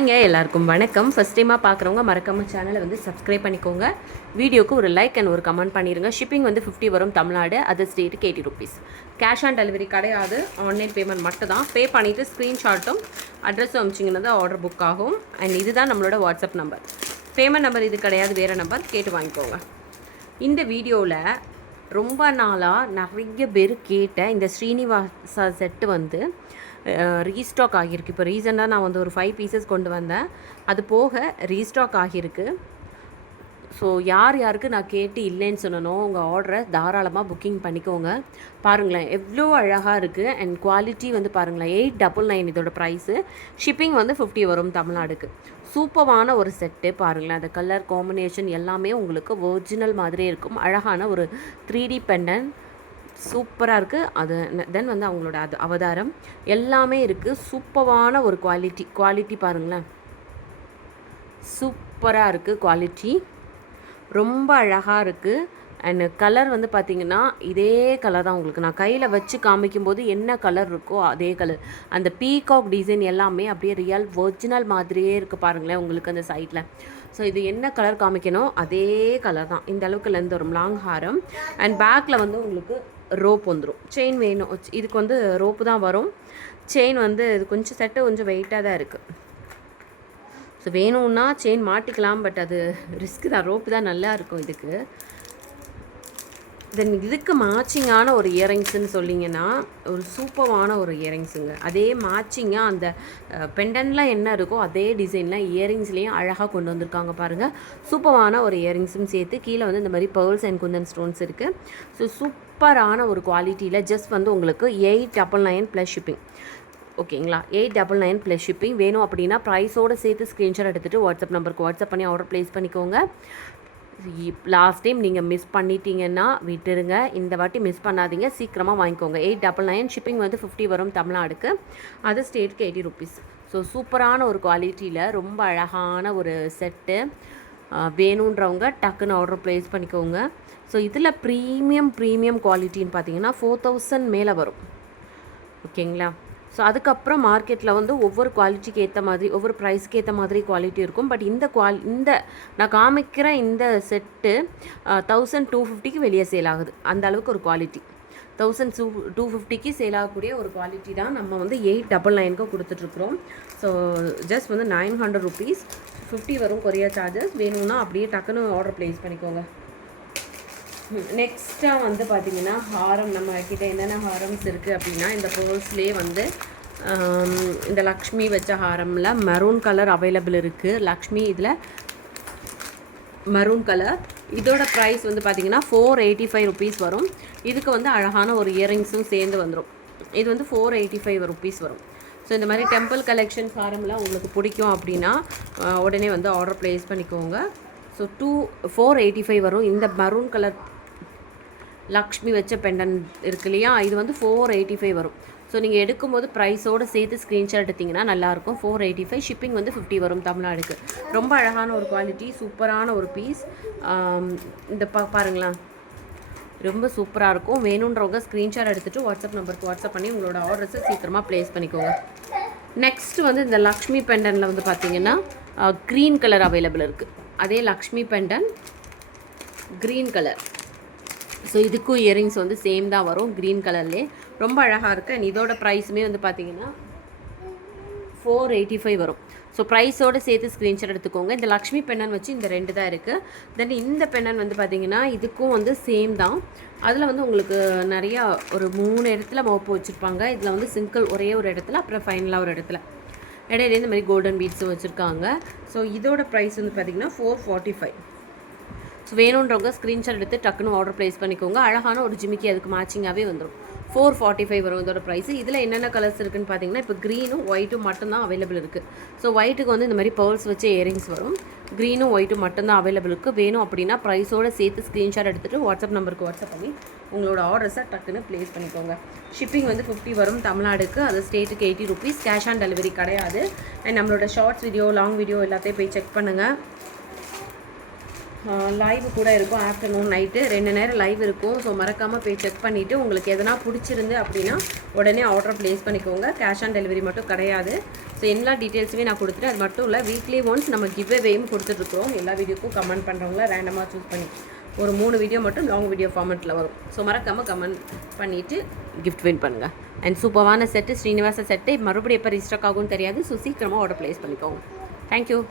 எல்லாருக்கும் வணக்கம். ஃபர்ஸ்ட் டைமாக பார்க்குறவங்க மறக்காம சேனலை வந்து சப்ஸ்கிரைப் பண்ணிக்கோங்க. வீடியோக்கு ஒரு லைக் அண்ட் ஒரு கமெண்ட் பண்ணிடுங்க. ஷிப்பிங் வந்து 50 வரும் தமிழ்நாடு, அதர் ஸ்டேட்டுக்கு 80 ருபீஸ். கேஷ் ஆன் டெலிவரி கிடையாது, ஆன்லைன் பேமெண்ட் மட்டும் தான். பே பண்ணிவிட்டு ஸ்க்ரீன்ஷாட்டும் அட்ரஸும் அனுப்பிச்சிங்கன்னா தான் ஆர்டர் புக் ஆகும். அண்ட் இதுதான் நம்மளோட வாட்ஸ்அப் நம்பர். பேமெண்ட் நம்பர் இது கிடையாது, வேறு நம்பர் கேட்டு வாங்கிக்கோங்க. இந்த வீடியோவில் ரொம்ப நாளாக நிறைய பேர் கேட்ட இந்த ஸ்ரீனிவாசா செட்டு வந்து ரீஸ்டாக் ஆகியிருக்கு. இப்போ ரீசெண்டாக நான் வந்து ஒரு 5 பீசஸ் கொண்டு வந்தேன், அது போக ரீஸ்டாக் ஆகியிருக்கு. ஸோ யாருக்கு நான் கேட்டு இல்லைன்னு சொல்லணும், உங்கள் ஆர்டரை தாராளமாக புக்கிங் பண்ணிக்கோங்க. பாருங்களேன் எவ்வளோ அழகாக இருக்குது. அண்ட் குவாலிட்டி வந்து பாருங்களேன், 899 இதோட ப்ரைஸு. ஷிப்பிங் வந்து 50 வரும் தமிழ்நாடுக்கு. சூப்பரான ஒரு செட்டு பாருங்களேன், அந்த கலர் காம்பினேஷன் எல்லாமே உங்களுக்கு ஒரிஜினல் மாதிரியே இருக்கும். அழகான ஒரு 3D பெண்டன் சூப்பராக இருக்குது. அது தென் வந்து அவங்களோட அவதாரம் எல்லாமே இருக்குது. சூப்பரான ஒரு குவாலிட்டி பாருங்களேன், சூப்பராக இருக்குது. குவாலிட்டி ரொம்ப அழகாக இருக்குது. அண்ட் கலர் வந்து பார்த்திங்கன்னா இதே கலர் தான். உங்களுக்கு நான் கையில் வச்சு காமிக்கும்போது என்ன கலர் இருக்கோ அதே கலர். அந்த பீகாக் டிசைன் எல்லாமே அப்படியே ரியல் ஒரிஜினல் மாதிரியே இருக்குது பாருங்களேன் உங்களுக்கு அந்த சைட்டில். ஸோ இது என்ன கலர் காமிக்கணும் அதே கலர் தான். இந்த அளவுக்கு லென்த் வரும், லாங் ஹாரம். அண்ட் பேக்கில் வந்து உங்களுக்கு ரோப் வந்துடும். செயின் வேணும், இதுக்கு வந்து ரோப்பு தான் வரும். செயின் வந்து இது கொஞ்சம் செட்டு கொஞ்சம் வெயிட்டாக தான் இருக்குது. ஸோ வேணும்னா செயின் மாட்டிக்கலாம், பட் அது ரிஸ்க்கு தான். ரோப்பு தான் நல்லா இருக்கும் இதுக்கு. தென் இதுக்கு மேட்சிங்கான ஒரு இயரிங்ஸ்ன்னு சொல்லிங்கன்னா ஒரு சூப்பரான ஒரு இயரிங்ஸுங்க. அதே மேட்சிங்காக அந்த பெண்டன்லாம் என்ன இருக்கோ அதே டிசைனில் இயரிங்ஸ்லேயும் அழகாக கொண்டு வந்திருக்காங்க பாருங்கள். சூப்பரான ஒரு இயரிங்ஸும் சேர்த்து கீழே வந்து இந்த மாதிரி பேர்ல்ஸ் அண்ட் குந்தன் ஸ்டோன்ஸ் இருக்குது. ஸோ சூப்பரான ஒரு குவாலிட்டியில் ஜஸ்ட் வந்து உங்களுக்கு 899 ப்ளஸ் ஷிப்பிங். ஓகேங்களா, 899 ப்ளஸ் ஷிப்பிங். வேணும் அப்படின்னா ப்ரைஸோடு சேர்த்து ஸ்க்ரீன்ஷாட் எடுத்துகிட்டு வாட்ஸ்அப் நம்பருக்கு வாட்ஸ்அப் பண்ணி ஆர்டர் ப்ளேஸ் பண்ணிக்கோங்க. லாஸ்ட் டைம் நீங்கள் மிஸ் பண்ணிட்டீங்கன்னா விட்டுருங்க, இந்த வாட்டி மிஸ் பண்ணாதீங்க, சீக்கிரமாக வாங்கிக்கோங்க. 899 ஷிப்பிங் வந்து 50 வரும் தமிழ்நாடுக்கு, அது ஸ்டேட்டுக்கு 80 ருபீஸ். ஸோ சூப்பரான ஒரு குவாலிட்டியில் ரொம்ப அழகான ஒரு செட்டு. வேணுன்றவங்க டக்குன்னு ஆர்டர் ப்ளேஸ் பண்ணிக்கோங்க. ஸோ இதில் ப்ரீமியம் குவாலிட்டின்னு பார்த்தீங்கன்னா 4000 மேலே வரும். ஓகேங்களா. ஸோ அதுக்கப்புறம் மார்க்கெட்டில் வந்து ஒவ்வொரு குவாலிட்டிக்கு ஏற்ற மாதிரி ஒவ்வொரு ப்ரைஸ்க்கு ஏற்ற மாதிரி குவாலிட்டி இருக்கும். பட் இந்த நான் காமிக்கிற இந்த செட்டு 1250க்கு வெளியே சேல் ஆகுது. அந்த அளவுக்கு ஒரு குவாலிட்டி 1250க்கு சேல் ஆகக்கூடிய ஒரு குவாலிட்டி தான் நம்ம வந்து 899க்கு கொடுத்துட்ருக்குறோம். ஸோ ஜஸ்ட் வந்து 900 ருபீஸ், 50 வரும் கொரியர் சார்ஜஸ். வேணும்னா அப்படியே டக்குன்னு ஆர்டர் ப்ளேஸ் பண்ணிக்கோங்க. நெக்ஸ்ட்டாக வந்து பார்த்திங்கன்னா ஹாரம். நம்ம கிட்ட என்னென்ன ஹாரம்ஸ் இருக்குது அப்படின்னா இந்த பேர்ல்ஸ்லேயே வந்து இந்த லக்ஷ்மி வச்ச ஹாரமில் மெரூன் கலர் அவைலபிள் இருக்குது. லக்ஷ்மி இதில் மெரூன் கலர். இதோட ப்ரைஸ் வந்து பார்த்திங்கன்னா 485 ருபீஸ் வரும். இதுக்கு வந்து அழகான ஒரு இயரிங்ஸும் சேர்ந்து வந்துடும். இது வந்து 485 ருபீஸ் வரும். ஸோ இந்த மாதிரி டெம்பிள் கலெக்ஷன்ஸ் ஹாரம்லாம் உங்களுக்கு பிடிக்கும் அப்படின்னா உடனே வந்து ஆர்டர் ப்ளேஸ் பண்ணிக்கோங்க. ஸோ 485 வரும். இந்த மெரூன் கலர் லக்ஷ்மி வச்ச பெண்டன் இருக்கு இல்லையா, இது வந்து 485 வரும். ஸோ நீங்கள் எடுக்கும்போது ப்ரைஸோடு சேர்த்து ஸ்க்ரீன்ஷாட் எடுத்திங்கன்னா நல்லாயிருக்கும். 485 ஷிப்பிங் வந்து 50 வரும் தமிழ்நாடுக்கு. ரொம்ப அழகான ஒரு குவாலிட்டி, சூப்பரான ஒரு பீஸ். இந்த பாருங்களேன், ரொம்ப சூப்பராக இருக்கும். வேணுன்றவங்க ஸ்க்ரீன்ஷாட் எடுத்துகிட்டு வாட்ஸ்அப் நம்பருக்கு வாட்ஸ்அப் பண்ணி உங்களோட ஆர்டர்ஸை சீக்கிரமாக ப்ளேஸ் பண்ணிக்கோங்க. நெக்ஸ்ட் வந்து இந்த லக்ஷ்மி பெண்டனில் வந்து பார்த்திங்கன்னா க்ரீன் கலர் அவைலபிள் இருக்குது. அதே Lakshmi pendant green colour. So இதுக்கும் இயரிங்ஸ் வந்து சேம் தான் வரும், க்ரீன் கலர்லேயே. ரொம்ப அழகாக இருக்குது. அண்ட் இதோட ப்ரைஸுமே வந்து பார்த்திங்கன்னா 485 வரும். ஸோ ப்ரைஸோடு சேர்த்து ஸ்க்ரீன்ஷாட் எடுத்துக்கோங்க. இந்த லக்ஷ்மி பெண்ணன் வச்சு இந்த 2 தான் இருக்குது. தென் இந்த பெண்ணன் வந்து பார்த்திங்கன்னா இதுக்கும் வந்து சேம் தான். அதில் வந்து உங்களுக்கு நிறையா ஒரு 3 இடத்துல மோப்பு வச்சுருப்பாங்க. இதில் வந்து சிங்கிள் ஒரே ஒரு இடத்துல, அப்புறம் ஃபைனலாக ஒரு இடத்துல இடையில இந்த மாதிரி கோல்டன் பீட்ஸும் வச்சுருக்காங்க. ஸோ இதோட ப்ரைஸ் வந்து பார்த்திங்கன்னா 445. ஸோ வேணுன்றவங்க ஸ்க்ரீன்ஷாட் எடுத்து டக்குன்னு ஆர்டர் ப்ளேஸ் பண்ணிக்கோங்க. அழகான ஒரு ஜிமிக்கி அதுக்கு மேட்சிங்காகவே வந்துடும். 445 வரும் இதோட ப்ரைஸு. இதில் என்னென்ன கலர்ஸ் இருக்குதுன்னு பார்த்தீங்கன்னா இப்போ க்ரீனும் ஒயிட்டும் மட்டும்தான் அவைலபிள் இருக்குது. ஸோ ஒயிட்டுக்கு வந்து இந்த மாதிரி பேர்ல்ஸ் வச்சு இயரிங்ஸ் வரும். க்ரீனும் ஒயிட்டும் மட்டும்தான் அவைலபிள் இருக்குது. வேணும் அப்படின்னா ப்ரைஸோடு சேர்த்து ஸ்க்ரீன்ஷாட் எடுத்துகிட்டு வாட்ஸ்அப் நம்பருக்கு வாட்ஸ்அப் பண்ணி உங்களோட ஆர்டர்ஸை டக்குன்னு ப்ளேஸ் பண்ணிக்கோங்க. ஷிப்பிங் வந்து 50 வரும் தமிழ்நாடுக்கு, அது ஸ்டேட்டுக்கு 80 ருபீஸ். கேஷ் ஆன் டெலிவரி கிடையாது. அண்ட் நம்மளோட ஷார்ட்ஸ் வீடியோ, லாங் வீடியோ எல்லாத்தையும் போய் செக் பண்ணுங்கள். லைவ் கூட இருக்கும், ஆஃப்டர்நூன் நைட்டு 2 நேரம் லைவ் இருக்கும். ஸோ மறக்காமல் போய் செக் பண்ணிவிட்டு உங்களுக்கு எதனா பிடிச்சிருந்து அப்படின்னா உடனே ஆர்டர் ப்ளேஸ் பண்ணிக்கோங்க. கேஷ் ஆன் டெலிவரி மட்டும் கிடையாது. ஸோ எல்லா டீட்டெயில்ஸுமே நான் கொடுத்துட்டு, அது மட்டும் இல்லை வீக்லி ஒன்ஸ் நம்ம கிவ் அவேயும் கொடுத்துட்ருக்குறோம். எல்லா வீடியோக்கும் கமெண்ட் பண்ணுறவங்கள ரேண்டமாக சூஸ் பண்ணி ஒரு 3 வீடியோ மட்டும் லாங் வீடியோ ஃபார்மெட்டில் வரும். ஸோ மறக்காமல் கமெண்ட் பண்ணிவிட்டு கிஃப்ட் வின் பண்ணுங்கள். அண்ட் சூப்பரான செட்டு ஸ்ரீனிவாச செட்டு மறுபடியும் எப்போ ரீஸ்டாக் ஆகும்னு தெரியாது. ஸோ சீக்கிரமாக ஆர்டர் ப்ளேஸ் பண்ணிக்கோங்க. தேங்க்யூ.